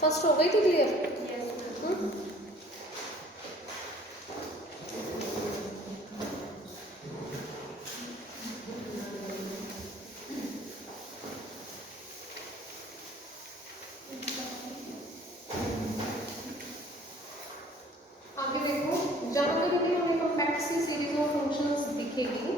First हो गई थी क्लियर? आगे देखो, जहाँ पे भी हमें कॉम्पैक्ट सी सीरीज ऑफ फंक्शंस दिखेगी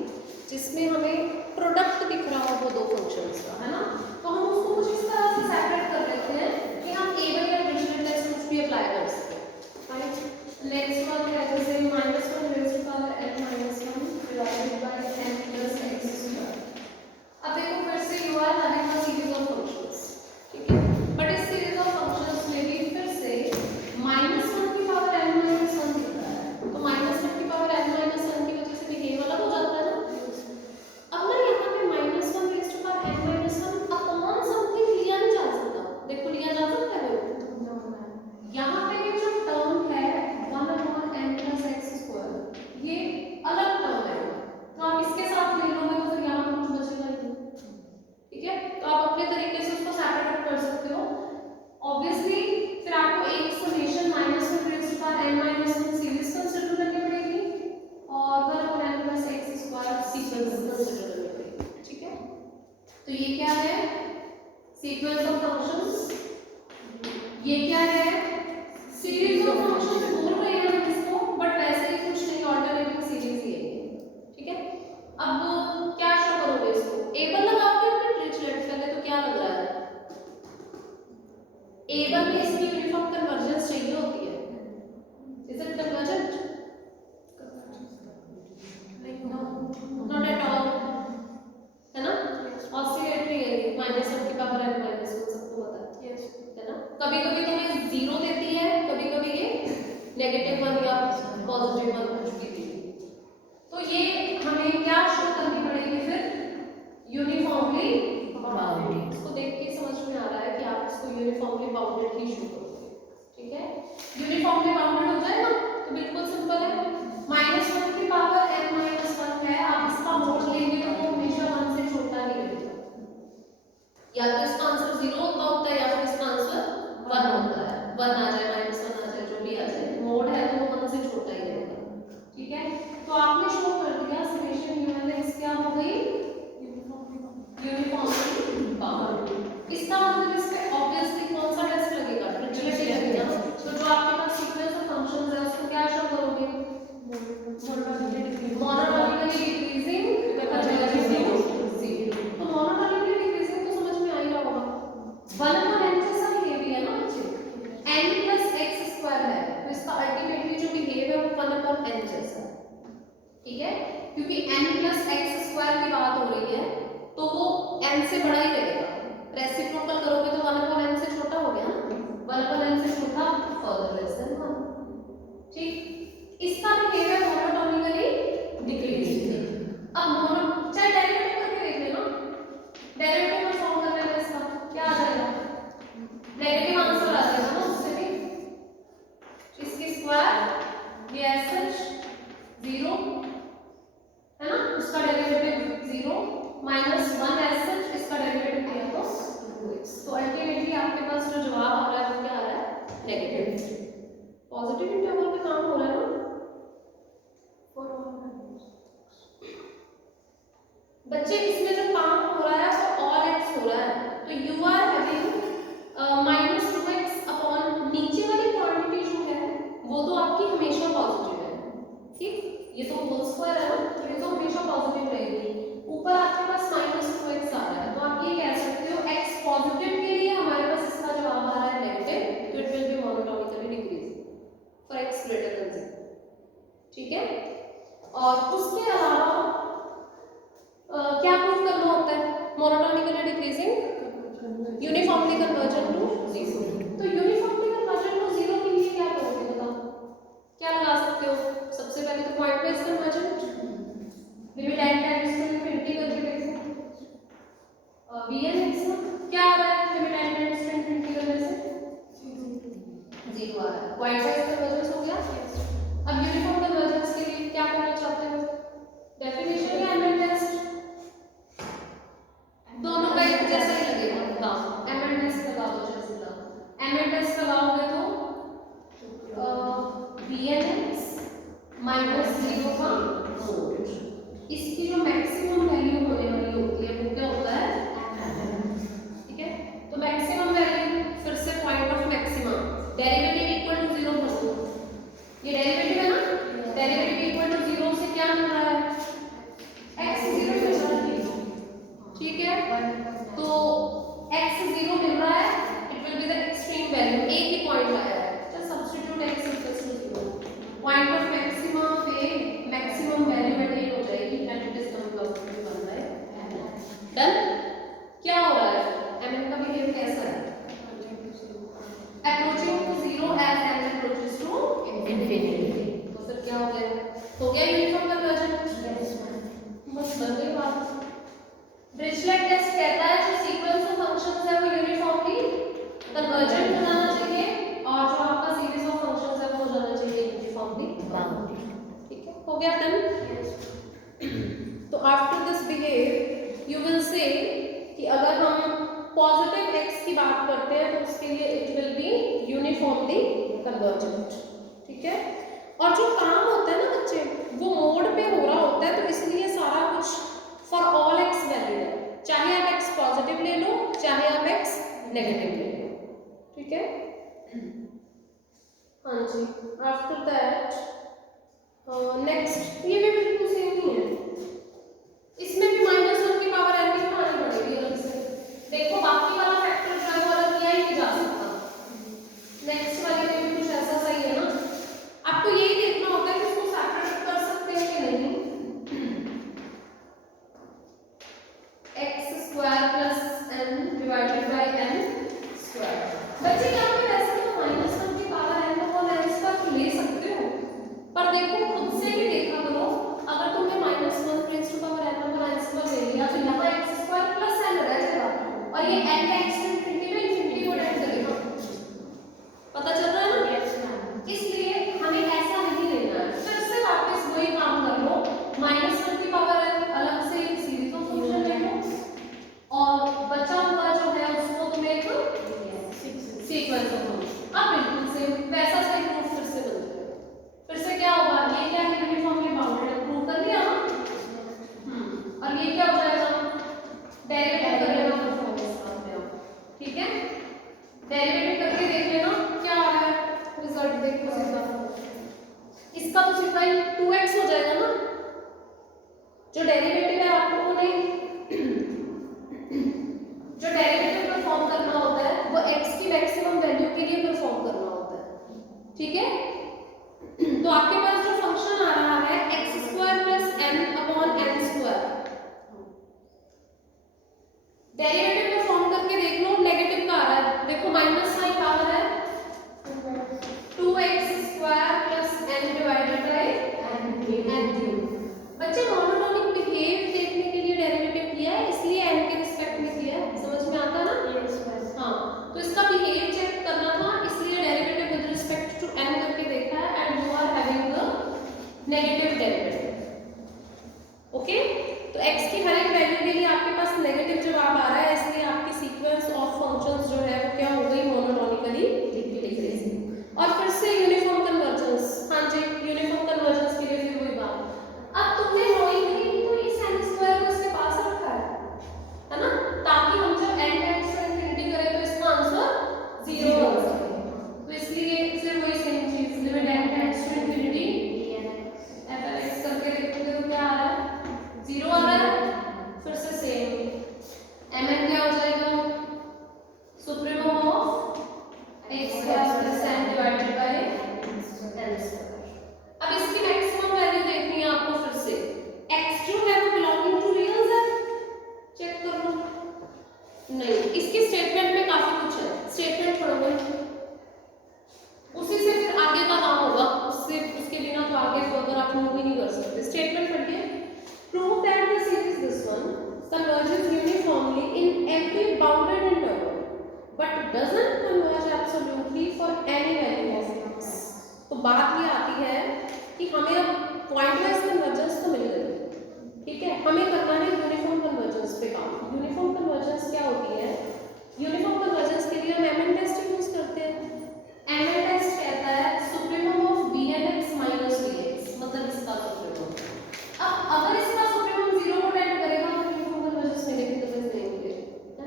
जिसमें हमें प्रोडक्ट दिख रहा हो वो दो फंक्शंस का, है ना, तो हम उसको कुछ इस तरह से सेपरेट कर लेते हैं कि हम एबल या डिरिचलेट टेस्ट कुछ भी अप्लाई कर सकते हैं, राइट। नेक्स्ट वन है जैसे -1 raise to power n -1 divided by n plus x square. अब देखो फिर से you are having a series of functions, ठीक है, बट इस सीरीज ऑफ फंक्शंस में भी फिर से -1 की पावर n -1 दिख रहा है, तो -1 की पावर n -1 की वजह से बिहेव अलग हो जाता है ना। अब ना यहाँ पे -1 raise to power n -1 upon something लिया नहीं जा सकता, देखो लिया जा सकता है वो, यहाँ पे ये जो टर्म है 1 upon n plus x square ये अलग टर्म है, तो आप इसके साथ ले लोगे तो फिर यहाँ कुछ बचेगा नहीं, ठीक है, तो आप अपने तरीके से उसको सेपरेट कर सकते हो। ऑब्वियसली फिर आपको एक summation -1 raise to power n -1 series consider करनी पड़ेगी और 1 upon n plus x square sequence consider करनी पड़ेगी, ठीक है। तो ये क्या है, सीक्वेंस ऑफ फंक्शंस, ये क्या है, सीरीज ऑफ फंक्शंस बोल रहे हैं हम इसको, बट वैसे ही कुछ नहीं, ऑल्टरनेटिंग सीरीज ही है, ठीक है। अब क्या शो करोगे इसको, एबल लगाओगे फिर डिरिचलेट पहले, तो क्या लग रहा है, एबल में इसकी यूनिफॉर्म कन्वर्जेंस चाहिए होती है, is it convergent? Not at all, है ना, ऑसिलेटरी है ये, -1 की पावर n -1 सबको पता है, है ना, कभी कभी तुम्हें 0 देती है, कभी कभी ये -1 या +1 कुछ भी देती है, तो ये हमें क्या शो करनी पड़ेगी फिर, यूनिफॉर्मली बाउंडेड। इसको देख के समझ में आ रहा है कि आप इसको यूनिफॉर्मली बाउंडेड ही शो करोगे, ठीक है। यूनिफॉर्मली बाउंडेड हो जाएगा तो बिल्कुल सिंपल है, -1 की पावर n -1 है, आप इसका मोड लेंगे तो वो हमेशा 1 से छोटा नहीं रहेगा, या तो इसका आंसर 0 होता है या फिर इसका आंसर 1 होता है, 1 आ जाए -1 आ जाए जो भी आ जाए, मोड है तो वो 1 से छोटा ही रहेगा, ठीक है। तो आपने शो कर दिया समेशन यूएनएक्स क्या हो गई, यूनिफॉर्मली बाउंडेड। इसका मतलब इस पे ऑब्वियसली कौन सा टेस्ट लगेगा, डिरिचलेट ही लगेगा, तो जो आपके पास सीक्वेंस ऑफ फंक्शंस है उसको क्या शो करोगे, मोनोटोनिकली डिक्रीजिंग, तो मोनोटोनिकली डिक्रीजिंग तो समझ में आ ही रहा होगा, 1 अपॉन n से सब बिहेव है ना बच्चे, n प्लस x स्क्वायर है, तो इसका अल्टीमेटली जो बिहेव है वो 1 अपॉन n जैसा है, ठीक है, क्योंकि n प्लस x स्क्वायर की बात हो रही है तो वो n से बड़ा ही रहेगा, रेसिप्रोकल करोगे तो 1 अपॉन n से छोटा हो गया ना, 1 अपॉन n से छोटा फर्दर लेस देन 1, ठीक। इसका बिहेव है मोनोटोनिकली डिक्रीजिंग। अब मोनो चाहे डेरिवेटिव करके देख लेना, डेरिवेटिव को सॉल्व करने में इसका क्या आ जाएगा, नेगेटिव आंसर आ जाएगा ना उससे भी, इसकी स्क्वायर ये एसएच 0 है ना, उसका डेरिवेटिव 0 -1 एसएच, इसका डेरिवेटिव किया तो 2x, तो अल्टीमेटली आपके पास जो जवाब आ रहा है वो क्या आ रहा है, नेगेटिव। पॉजिटिव इंटरवल पे काम हो रहा है ना, बच्चे इसमें जो काम हो रहा है वो ऑल एक्स हो रहा है, तो you are having -2x upon नीचे वाली क्वांटिटी जो है वो तो आपकी हमेशा पॉजिटिव है, ठीक, ये तो होल स्क्वायर है ना, तो ये तो हमेशा पॉजिटिव रहेगी, ऊपर आपके पास -2x आ रहा है, तो आप ये कह सकते हो x पॉजिटिव के लिए हमारे पास इसका जवाब आ रहा है नेगेटिव, तो it will B monotonically decreasing for x greater than 0, ठीक है। और उसके अलावा क्या प्रूव करना होता है, monotonically decreasing uniformly convergent to 0, तो यूनिफॉर्मली कन्वर्जेंट टू 0 के लिए क्या करोगे बताओ, क्या लगा सकते हो, सबसे पहले तो pointwise convergent, limit n tends to infinity करके देखो, vn x क्या आ रहा है, limit n tends to infinity करने से 0 आ रहा है, पॉइंट वाइज कन्वर्जेंस हो गया। अब यूनिफॉर्म कन्वर्जेंस के लिए क्या करना चाहते हो, डेफिनेशन या एमएन टेस्ट, दोनों का एक जैसा ही लगेगा, हाँ एमएन टेस्ट लगा डन। क्या हो रहा है mn का बिहेव कैसा है? Approaching to 0 as n approaches to infinity. तो फिर क्या हो गया यूनिफॉर्म कन्वर्जन। बस बन गई बात। डिरिचलेट टेस्ट कहता है जो सीक्वेंस ऑफ फंक्शंस है वो यूनिफॉर्मली कन्वर्जेंट हो जाना चाहिए और जो आपका सीरीज ऑफ फंक्शंस है वो हो जाना चाहिए यूनिफॉर्मली बाउंडेड। ठीक है, हो गया डन। तो after this behave you will say कि अगर हम पॉजिटिव x की बात करते हैं तो उसके लिए it will be uniformly convergent. ठीक है, और जो काम होता है ना बच्चे वो मोड पे हो रहा होता है, तो इसलिए सारा कुछ फॉर ऑल x वैलिड है, चाहे आप x पॉजिटिव ले लो चाहे आप x नेगेटिव ले लो। ठीक है, हाँ जी। आफ्टर दैट नेक्स्ट ये भी बिल्कुल सेम ही है, इसमें भी -1 की पावर n की उठानी पड़ेगी अलग से। देखो बाकी वाला फैक्टर जो है वो अलग किया ही नहीं जा सकता, नेक्स्ट वाले में भी कुछ ऐसा सही है ना। आपको यही देखना होता है कि उसको सेपरेट कर सकते हैं कि नहीं। x square plus n divided by n square. बच्चे क्या आप वैसे तो -1 की पावर n को n स्क्वायर ले सकते हो, पर देखो खुद से ही देखा करो, अगर तुमने -1 रेज़ टू पावर n को n स्क्वायर ले लिया तो यहाँ x स्क्वायर प्लस n रह जाएगा और ये n का x इंफिनिटी में इंफिनिटी को ऐड करेगा। पता चल रहा है ना? Yes ma'am. इसलिए हमें ऐसा नहीं लेना है, फिर से वापस वही काम कर लो, -1 की पावर n अलग से एक सीरीज ऑफ फंक्शन ले लो और बचा हुआ जो है उसको तुम एक सीक्वेंस ऑफ फंक्शन। अब बिल्कुल सेम वैसा सही प्रूफ फिर से बन जाएगा। फिर से क्या होगा, ये क्या है यूनिफॉर्मली बाउंडेड, प्रूव कर लिया ना। और ये क्या हो जाएगा, डेरिवेटिव कर लेना परफॉर्मेंस का अपने आप। ठीक है, डेरिवेटिव करके देख लेना क्या आ रहा है रिजल्ट, देखो सीधा इसका तो सीधा ही 2x हो जाएगा ना। जो डेरिवेटिव है आप लोगों ने जो डेरिवेटिव परफॉर्म करना होता है वो x की मैक्सिमम वैल्यू के लिए परफॉर्म करना होता है। ठीक है, तो आपके पास जो फंक्शन आ रहा है x square plus n upon n square, derivative perform करके देख लो नेगेटिव का आ रहा है। देखो माइनस साइन पावर है 2x square plus n divided by n। बच्चे मोनोटोनिक बिहेव देखने के लिए डेरिवेटिव किया है, इसलिए n के रिस्पेक्ट में किया है, समझ में आता है ना? यस। हाँ, तो इसका बिहेव चेक करना था, इसलिए derivative with respect to n करके देखा है and you are having the negative derivative. Okay, तो x की हर एक वैल्यू के लिए आपके पास नेगेटिव जवाब आ रहा है, इसलिए आपकी सीक्वेंस ऑफ फंक्शंस जो है वो क्या हो गई, मोनोटोनिकली डिक्रीजिंग। और फिर से यूनिफॉर्म कन्वर्जेंस, हाँ जी यूनिफॉर्म कन्वर्जेंस के लिए फिर वही बात। अब तुमने नोइंगली तो इस n स्क्वायर को इसके पास रखा है ना, ताकि हम जब n टेंड्स टू इंफिनिटी करें तो इसका आंसर 0 हो सके। तो इसलिए फिर वही सेम चीज, limit n tends to infinity f(x) करके देखोगे तो क्या आ रहा है, 0 आ रहा है। फिर से सेम mn क्या हो जाएगा, supremum of x square plus n divided by n square. अब इसकी मैक्सिमम वैल्यू देखनी है आपको, फिर से x जो है वो बिलोंगिंग टू रियल है, चेक कर लो। नहीं, इसके स्टेटमेंट में काफी कुछ है, स्टेटमेंट छोड़ो, उसी से फिर आगे का काम होगा, उससे उसके बिना तो आगे फर्दर आप मूव ही नहीं कर सकते। स्टेटमेंट पढ़िए, prove that the series this one converges uniformly in every bounded interval but doesn't converge absolutely for any value of x। तो बात ये आती है कि हमें अब पॉइंट वाइज कन्वर्जेंस तो मिल गई, ठीक है, हमें करना है यूनिफॉर्म कन्वर्जेंस पे काम। यूनिफॉर्म कन्वर्जेंस क्या होती है, यूनिफॉर्म कन्वर्जेंस के लिए हम एमएन टेस्ट यूज करते हैं। एमएन टेस्ट कहता है सुप्रीमम ऑफ bn(x minus bx), मतलब इसका सुप्रीमम। अब अगर इसका सुप्रीमम 0 को टेंड करेगा तो यूनिफॉर्म कन्वर्जेंस नेगेटिव नहीं मिलेगा,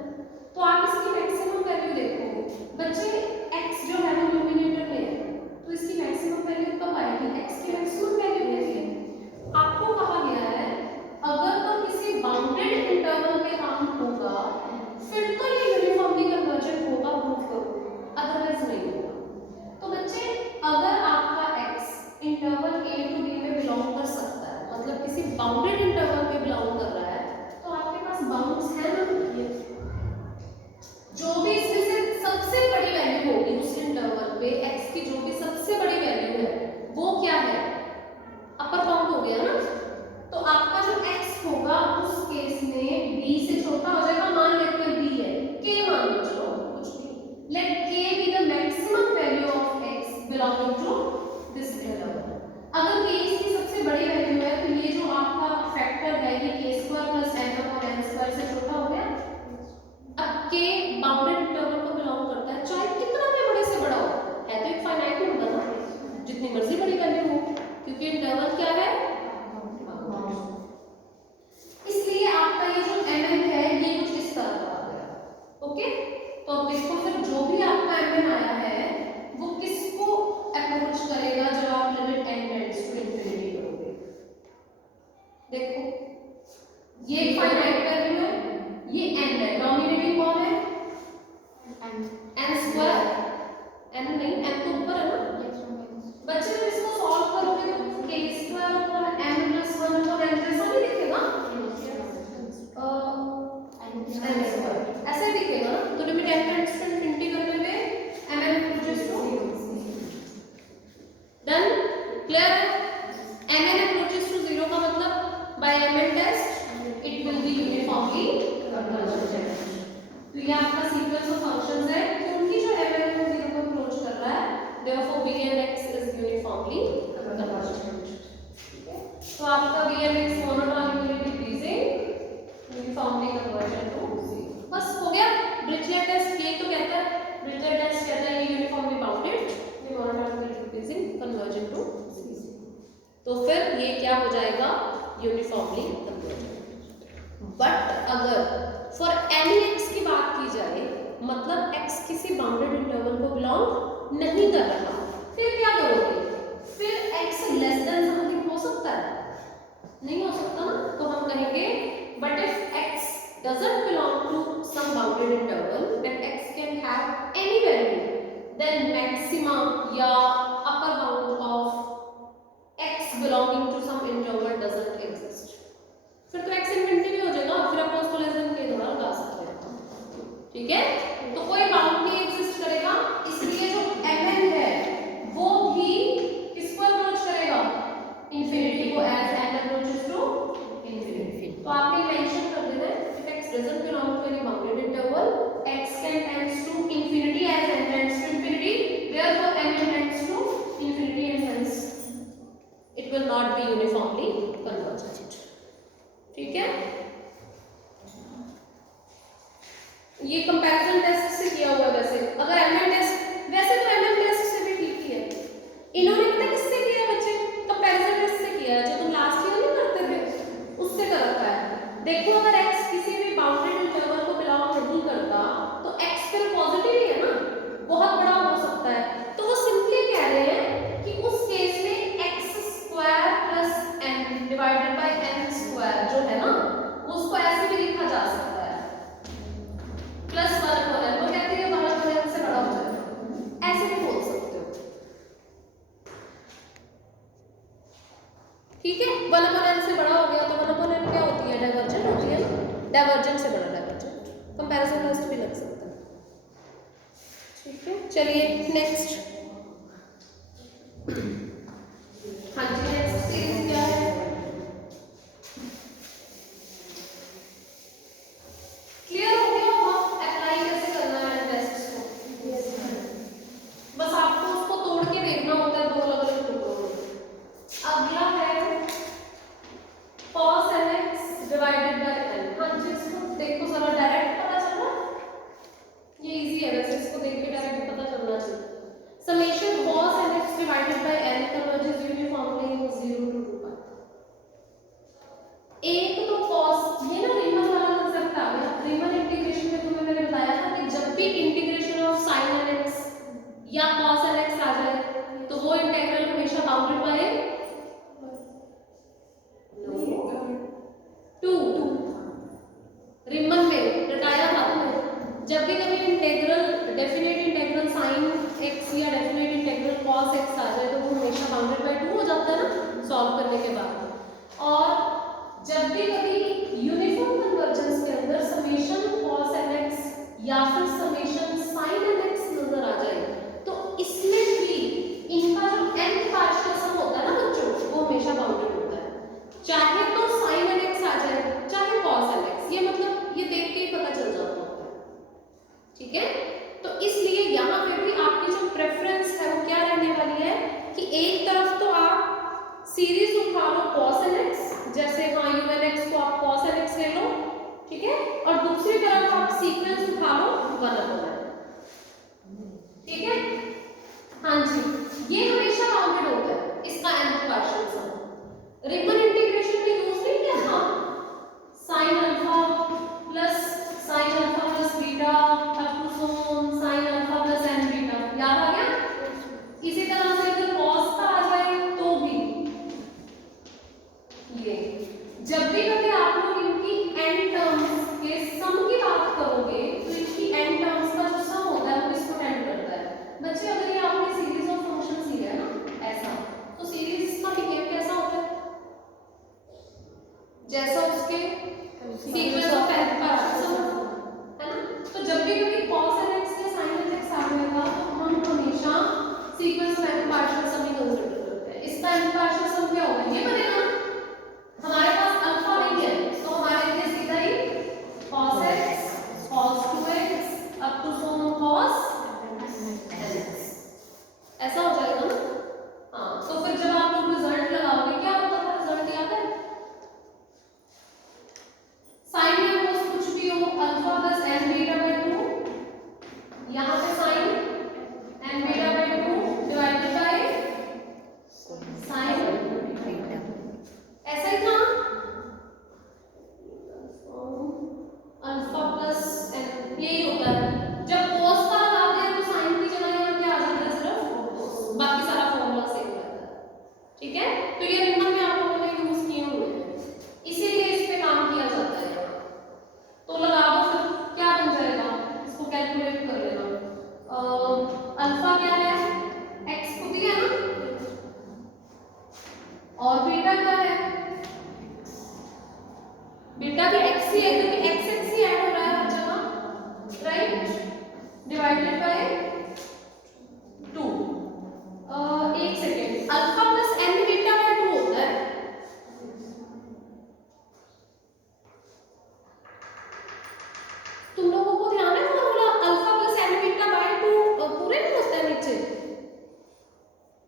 तो आप इसकी मैक्सिमम वैल्यू देखो बच्चे, x जो है वो न्यूमरेटर में है तो इसकी मैक्सिमम वैल्यू कब आएगी, x की मैक्सिमम वैल्यू देखिए, आपको कहा गया है अगर तो किसी बाउंड्स है ना, जो भी इसमें से सबसे बड़ी वैल्यू होगी उस इंटरवल पे x की जो भी सबसे बड़ी वैल्यू है वो क्या है, अपर बाउंड हो गया ना। तो आपका जो x होगा उस केस में b से छोटा हो जाएगा, मान लेते हैं b है, k मान लो, चलो कुछ भी, late k be the maximum value of x belonging to this interval। अगर k इसकी सबसे बड़ी वैल्यू है तो ये जो आपका फैक्टर है ये k स्क्वायर प्लस n और n स्क्वायर से छोटा हो गया। अब k बाउंडेड इंटरवल को बिलोंग करता है, चाहे कितना भी बड़े से बड़ा हो, है तो एक फाइनाइट नंबर ना, जितनी मर्जी बड़ी वैल्यू हो, क्योंकि इंटरवल क्या है, इसलिए आपका ये जो mm है ये कुछ इस तरह का आ गया। ओके, तो अब देखो फिर जो भी आपका mm आया है वो किसको अप्रोच करेगा जब आप limit n tends to infinity करोगे। देखो ये एक फाइनाइट वैल्यू है, ये n है, डोमिनेटिंग कौन है, n स्क्वायर, n नहीं, n तो ऊपर है ना बच्चे, जब इसको सॉल्व करोगे तो k स्क्वायर और n प्लस 1 और n जैसा नहीं दिखेगा, ऐसे दिखेगा ना। तो limit n tends to infinity करने पे mm approaches to done, clear है। mn अप्रोचेस टू 0 का मतलब by mn test it will be uniformly convergent. तो ये आपका सीक्वेंस ऑफ फंक्शंस है क्योंकि जो mn को 0 को अप्रोच कर रहा है, therefore b and x is uniformly convergent। ठीक है, तो आपका b and x monotonically decreasing uniformly convergent to 0। बस हो गया। डिरिचलेट टेस्ट ये तो कहता है, डिरिचलेट टेस्ट कहता है ये यूनिफॉर्मली बाउंडेड, ये मोनोटोनिकली डिक्रीजिंग कन्वर्जेंट टू 0। तो फिर ये क्या हो जाएगा, यूनिफॉर्मली कन्वर्जेंट। बट अगर फॉर एनी x की बात की जाए, मतलब x किसी बाउंडेड इंटरवल को बिलोंग नहीं कर रहा, फिर क्या करोगे, फिर x लेस देन समथिंग हो सकता है, नहीं हो सकता ना, तो हम कहेंगे but if x doesn't belong to some bounded interval, then x can have any value, then maxima या upper bound of x belonging to some interval doesn't exist। फिर तो x इनफिनिटी भी हो जाएगा, फिर आप उसको लेस देन के द्वारा लगा सकते हैं। ठीक है, तो कोई बाउंड नहीं एग्जिस्ट करेगा, इसलिए जो mn है वो भी किसको अप्रोच करेगा, इंफिनिटी को, as n approaches to infinity. तो आपने मेंशन कर देना है if x doesn't belong to any bounded interval, x can tends to infinity as n tends to infinity, therefore mn tends to infinity and hence it will not be uniformly convergent। ठीक है, ये comparison test से किया हुआ है। वैसे अगर mn test, वैसे तो mn टेस्ट से भी ठीक ही है, इन्होंने पता किससे किया बच्चे, कंपैरिजन टेस्ट से किया है, जो तुम लास्ट ईयर नहीं करते थे उससे कर रखा है। देखो अगर x किसी भी बाउंडेड इंटरवल को बिलोंग नहीं करता तो x फिर पॉजिटिव ही है ना, बहुत बड़ा हो सकता है, तो वो सिंपली कह रहे हैं कि उस केस में x square plus n divided by n square जो है ना, उसको ऐसे भी लिखा जा सकता है प्लस 1 हो है, वो कहते हैं 1 से बड़ा हो जाएगा, ऐसे भी बोल सकते हो। ठीक है, 1/n से बड़ा हो गया तो 1/n क्या होती है, डाइवर्जेंट होती है, डाइवर्जेंट से बड़ा डाइवर्जेंट, कंपैरिजन टेस्ट भी लग सकता है। ठीक है, चलिए नेक्स्ट। हाँ जी, नेक्स्ट सीरीज क्या है, क्लियर हो गया होगा अप्लाई कैसे करना है टेस्ट को, बस आपको उसको तोड़ के देखना होता है दो अलग अलग टुकड़ों में। अगला है cos nx divided by n। हाँ जी, इसको देखो जरा, डायरेक्ट पता चला, ये इजी है वैसे, इसको देख के डायरेक्ट पता चलना चाहिए। Summation cos nx divided by n converges uniformly in 0 to 2 पाई। एक तो cos, ये ना रीमन वाला कांसेप्ट आ गया, रीमन इंटीग्रेशन में तुम्हें मैंने बताया था कि जब भी इंटीग्रेशन ऑफ sin nx या cos nx आ जाए तो वो इंटीग्रल हमेशा बाउंडेड बाय 2। रिमन में रटाया था तुमने, जब भी कभी integral, definite integral sin x या डेफिनेट इंटीग्रल cos x आ जाए तो वो हमेशा बाउंडेड बाय 2 हो जाता है ना सॉल्व करने के बाद। और जब भी कभी यूनिफॉर्म कन्वर्जेंस के अंदर ठीक है। तो इसलिए यहाँ पे भी आपकी जो प्रेफरेंस है वो क्या रहने वाली है कि एक तरफ तो आप सीरीज उठा लो cos nx, जैसे हाँ unx को आप cos nx ले लो, ठीक है, और दूसरी तरफ आप सीक्वेंस उठा लो 1/n, ठीक है। हाँ जी, ये हमेशा बाउंडेड होता है, इसका nth partial sum. Riemann integration में यूज नहीं किया था, sin alpha plus beta up to so on sin alpha plus n beta, याद आ गया। इसी तरह से अगर cos का आ जाए तो भी ये, जब भी कभी आप लोग इनकी n टर्म्स के सम की बात करोगे तो इनकी n टर्म्स का जो सम होता है वो किसको टेंड करता है बच्चे। अगर ये आपने सीरीज ऑफ फंक्शंस लिया है ना ऐसा, तो सीरीज का बिहेव कैसा होता है, जैसा उसके सीक्वेंस ऑफ n पार्शियल सम है ना। तो जब भी कभी cos nx या sin nx आ जाएगा तो हम हमेशा sequence of n partial sum ही कंसीडर करते हैं। इसका n पार्शियल सम क्या होगा, ये बनेगा, हमारे पास अल्फा नहीं है तो हमारे लिए सीधा ही cos x cos 2x up to so on cos nx ऐसा हो जाएगा ना। हाँ, तो फिर जब आप लोग रिजल्ट लगाओगे क्या होता है, रिजल्ट याद है, साइन या cos कुछ भी हो alpha plus n beta by 2, यहाँ पे sine n beta by 2 divided by sine beta, ऐसा ही था अल्फा प्लस n, यही होता है। जब cos का लगाते हैं तो साइन की जगह यहाँ क्या आ जाता है, सिर्फ बाकी सारा फॉर्मूला सेम रहता है, ठीक है। तो ये रिमन में आप लोगों ने यूज किए हुए हैं, इसीलिए इस पे काम किया जाता है यहाँ। तो लगा दो, फिर क्या बन जाएगा, इसको कैलकुलेट कर लेना। अल्फा क्या है, x खुद ही है ना, और बीटा क्या है, बीटा भी x ही है क्योंकि x ही ऐड हो रहा है हर जगह, राइट, डिवाइडेड बाय 2। एक second, alpha plus n beta by 2 होता है, तुम लोगों को ध्यान है formula alpha plus n beta by 2 पूरे में होता है नीचे,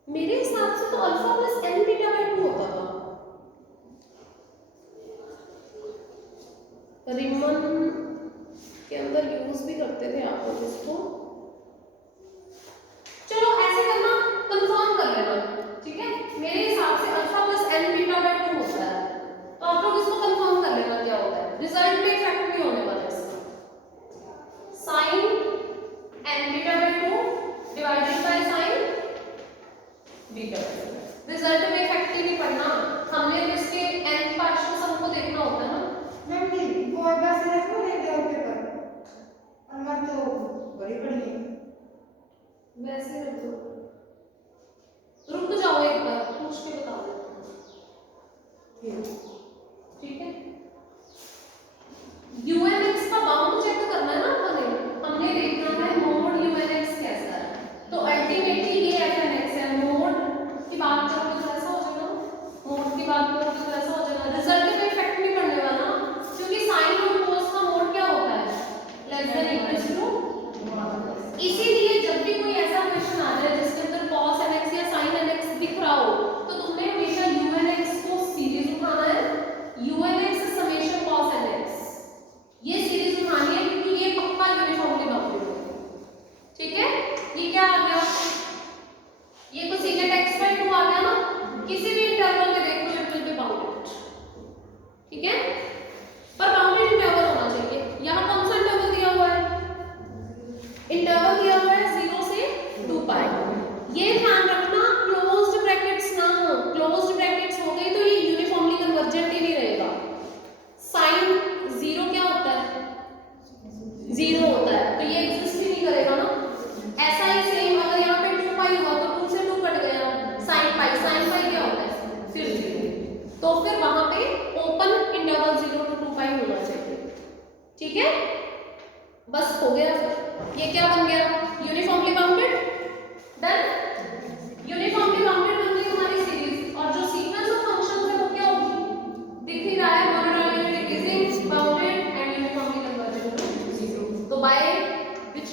मेरे हिसाब से तो alpha plus n beta by 2 होता था। रिमन के अंदर यूज भी करते थे आप लोग इसको, चलो ऐसे करना, कंफर्म कर लेना, ठीक है। मेरे हिसाब से alpha plus n beta by 2 होता है, तो आप लोग इसको कंफर्म कर लेना क्या होता है। रिजल्ट में इफेक्ट भी होने वाला है इसका, sine n beta by 2 divided by sine beta, result में इफेक्ट ही नहीं पड़ना, हमने तो इसके n पार्शियल सम को देखना होता है ना। मैम जी वो बार से रखो ले जाओ पेपर, हमारा तो बड़ी पड़ी है, वैसे रख दो, रुक जाओ एक बार पूछ के बता दो, ठीक है। unx का बाउंड चेक करना है ना हमने देखना है मोड unx कैसा है, तो अल्टीमेटली ये fnx है, मोड की बात करोगे तो ऐसा हो जाएगा, मोड की बात करोगे तो ऐसा हो जाएगा, रिजल्ट में इफेक्ट नहीं पड़ने वाला क्योंकि साइन और cos का मोड क्या होता है, लेस देन इक्वल्स टू 1। इसीलिए जब भी कोई ऐसा क्वेश्चन आ जाए जिसके अंदर cos nx या sin nx दिख रहा हो तो तुमने हमेशा unx को सीरीज उठाना है, unx समेशन cos nx, ये सीरीज उठानी है क्योंकि ये पक्का यूनिफॉर्मली बाउंडेड है, ठीक है। ये क्या आ गया, ये कुछ secant x by 2 आ गया ना, किसी भी इंटरवल में देखो इट विल बी बाउंडेड, ठीक है, पर बाउंडेड इंटरवल होना चाहिए। यहाँ कौन सा इंटरवल दिया हुआ है, इंटरवल दिया हुआ है 0 से 2 पाई, ये ध्यान रखना क्लोज्ड ब्रैकेट्स ना हो, क्लोज्ड ब्रैकेट्स हो गई तो ये यूनिफॉर्मली कन्वर्जेंट ही नहीं रहेगा। साइन 0 क्या होता है, 0 होता है, तो ये एग्जिस्ट ही नहीं करेगा ना। ऐसा ही सेम अगर यहाँ पे 2 पाई हुआ तो 2 से 2 कट गया, साइन पाई क्या होता है फिर 0, तो फिर वहां पे ओपन इंटरवल 0 to 2 पाई होना चाहिए, ठीक है। बस हो गया, ये क्या बन गया, uniformly bounded, done. Uniformly bounded बन गई हमारी सीरीज, और जो सीक्वेंस ऑफ फंक्शंस है वो क्या होगी, दिख ही रहा है, monotonically decreasing, bounded and uniformly convergent to 0। तो बाय विच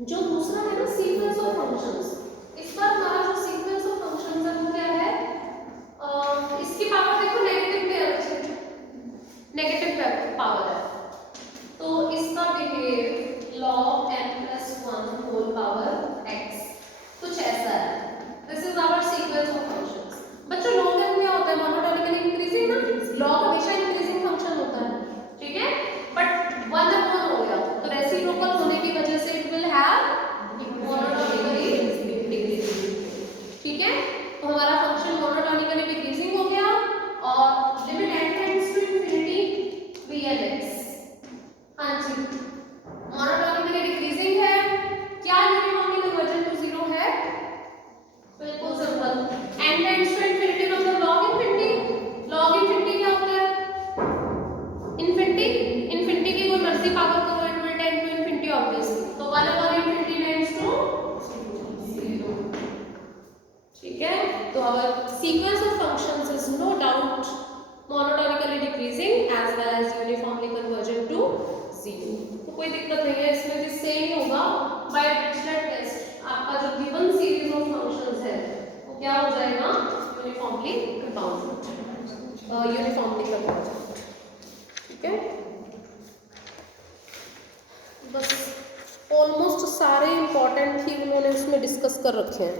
जो दूसरा है ना सीक्वेंस ऑफ फंक्शंस, इस बार हमारा जो सीक्वेंस ऑफ फंक्शंस है वो क्या है, इसकी पावर देखो नेगेटिव पावर है, तो इसका behave log n+1 whole power x कुछ ऐसा है। This is our sequence of functions. बच्चों log n क्या होता है, मोनोटोनिकली इंक्रीजिंग ना, log हमेशा इंक्रीजिंग फंक्शन होता है, ठीक है, बट 1/1 हो गया तो रेसिप्रोकल होने की वजह से it will have monotonically decreasing, ठीक है, तो हमारा फंक्शन मोनोटोनिकली डिक्रीजिंग हो गया और limit n tends to infinity Vnx। हाँ जी, मोनोटोनिकली डिक्रीजिंग है, क्या यूनिफॉर्मली कन्वर्जेंट टू जीरो है, बिल्कुल simple, n tends to infinity मतलब log इंफिनिटी, log इंफिनिटी क्या होता है, इंफिनिटी, इंफिनिटी की कोई मर्जी पावर करो it will tend to infinity obviously, तो 1/1 इंफिनिटी टेंड्स टू 0, ठीक है, तो our sequence of functions is no doubt monotonically decreasing as well as uniformly convergent to 0, तो कोई दिक्कत नहीं है इसमें, जिससे ही होगा बाय डिरिचलेट टेस्ट आपका जो गिवन सीरीज ऑफ फंक्शंस है वो क्या हो जाएगा, यूनिफॉर्मली कंपाउंड, यूनिफॉर्मली कन्वर्जेंट, ठीक है। बस ऑलमोस्ट सारे इंपॉर्टेंट ही उन्होंने उसमें डिस्कस कर रखे हैं।